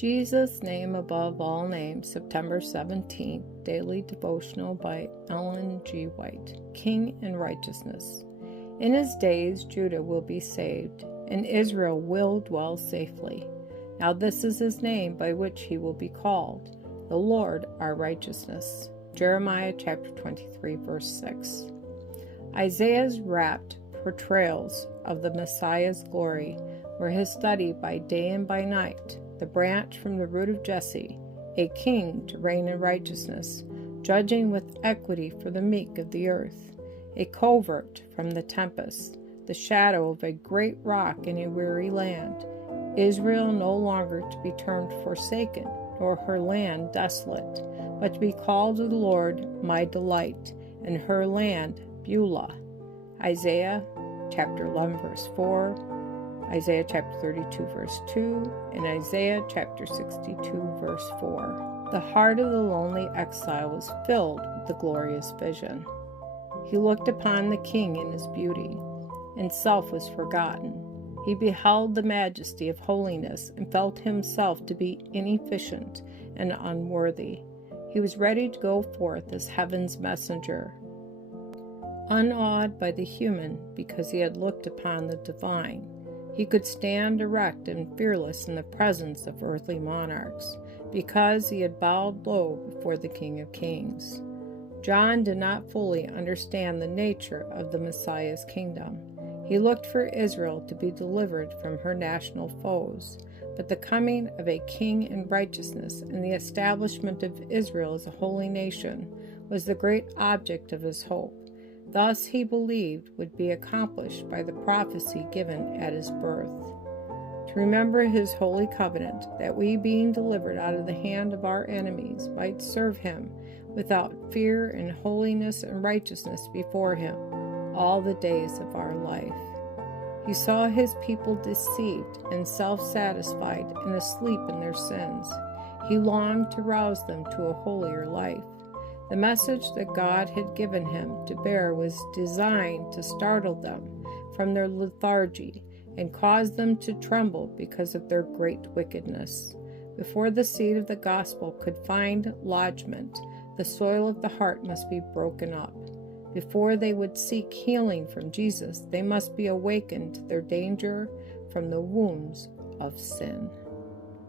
Jesus' Name Above All Names, September 17th, Daily Devotional by Ellen G. White. King in Righteousness. In his days Judah will be saved, and Israel will dwell safely. Now this is his name by which he will be called, the Lord our righteousness. Jeremiah chapter 23, verse 6. Isaiah's rapt portrayals of the Messiah's glory were his study by day and by night. The branch from the root of Jesse, a king to reign in righteousness, judging with equity for the meek of the earth, a covert from the tempest, the shadow of a great rock in a weary land, Israel no longer to be termed forsaken, nor her land desolate, but to be called of the Lord my delight, and her land Beulah. Isaiah chapter 11, verse 4, Isaiah chapter 32, verse 2, and Isaiah chapter 62, verse 4. The heart of the lonely exile was filled with the glorious vision. He looked upon the king in his beauty, and self was forgotten. He beheld the majesty of holiness and felt himself to be inefficient and unworthy. He was ready to go forth as heaven's messenger, unawed by the human because he had looked upon the divine. He could stand erect and fearless in the presence of earthly monarchs, because he had bowed low before the King of Kings. John did not fully understand the nature of the Messiah's kingdom. He looked for Israel to be delivered from her national foes, but the coming of a king in righteousness and the establishment of Israel as a holy nation was the great object of his hope. Thus he believed would be accomplished by the prophecy given at his birth. To remember his holy covenant, that we, being delivered out of the hand of our enemies, might serve him without fear in holiness and righteousness before him all the days of our life. He saw his people deceived and self-satisfied and asleep in their sins. He longed to rouse them to a holier life. The message that God had given him to bear was designed to startle them from their lethargy and cause them to tremble because of their great wickedness. Before the seed of the gospel could find lodgment, the soil of the heart must be broken up. Before they would seek healing from Jesus, they must be awakened to their danger from the wounds of sin.